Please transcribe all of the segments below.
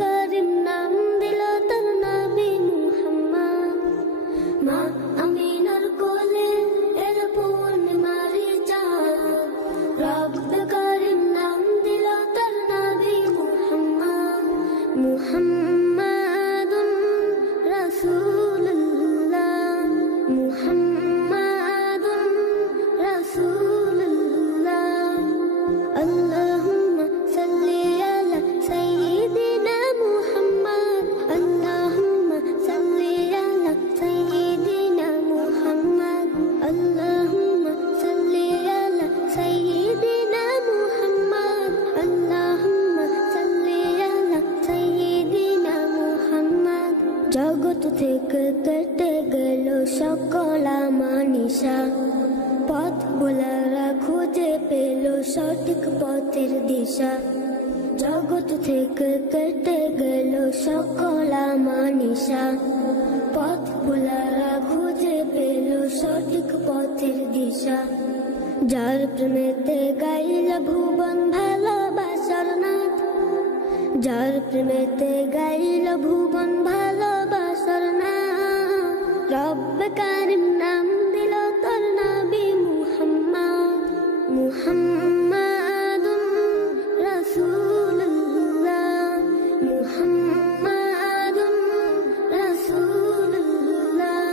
করিম নাম দিল তার নবী মুহাম্মদ। মা আমিনার কোলে এর পূর্ণিমারি চাঁদ, রব্বে করিম নাম দিল তার নবী মুহাম্মদ। মুহাম্মাদুন রাসূলুল্লাহ, মুহাম্মাদুন রাসূলুল্লাহ। আল্লাহুম্মা সাল্লি আলা সাইয়্যিদিনা মুহাম্মদ, আল্লাহুম্মা সাল্লি আলা সাইয়্যিদিনা মুহাম্মদ, আল্লাহুম্মা সাল্লি আলা সাইয়্যিদিনা মুহাম্মদ, আল্লাহুম্মা সাল্লি আলা সাইয়্যিদিনা মুহাম্মদ। জগৎ থেকে কেটে গেল সকল আমানিশা, পথ ভোলারা খুঁজে পেল সঠিক পথের দিশা। জগৎ থেকে কেটে গেল সকল আমানিশা, পথ ভোলারা খুঁজে পেল সঠিক পথের দিশা। যার প্রেমেতে গাইল ভুবন ভালোবাসার নাথ, যার প্রেমেতে গাইল ভুবন ভালোবাসার নাথ। রব্বে কারিম নাম দিল তোর নবী মুহাম্মদ। মুহাম্মাদুন রাসূলুল্লাহ, মুহাম্মাদুন রাসূলুল্লাহ।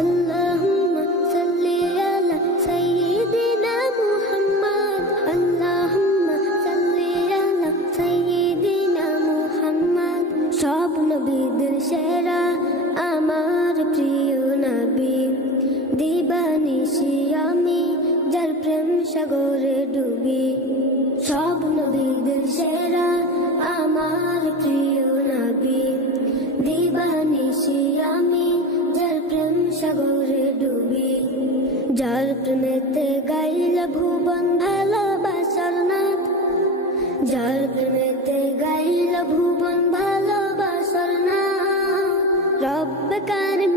আল্লাহুম্মা সাল্লি আলা সাইয়্যিদিনা মুহাম্মদ, আল্লাহুম্মা সাল্লি আলা সাইয়্যিদিনা মুহাম্মদ। সব নবীদের সেরা আমার প্রিয় নবী, দিবানিশি আমি যার প্রেম সাগরে ডুবি। সব নবীদের সেরা আমার প্রিয় নবী, দিবানিশি আমি যার প্রেম সাগরে ডুবি। যার প্রেমেতে গাইল ভুবন ভালোবাসার নাথ, যার প্রেমেতে গাইল ভুবন ভালোবাসার নাথ। রব্বে কারিম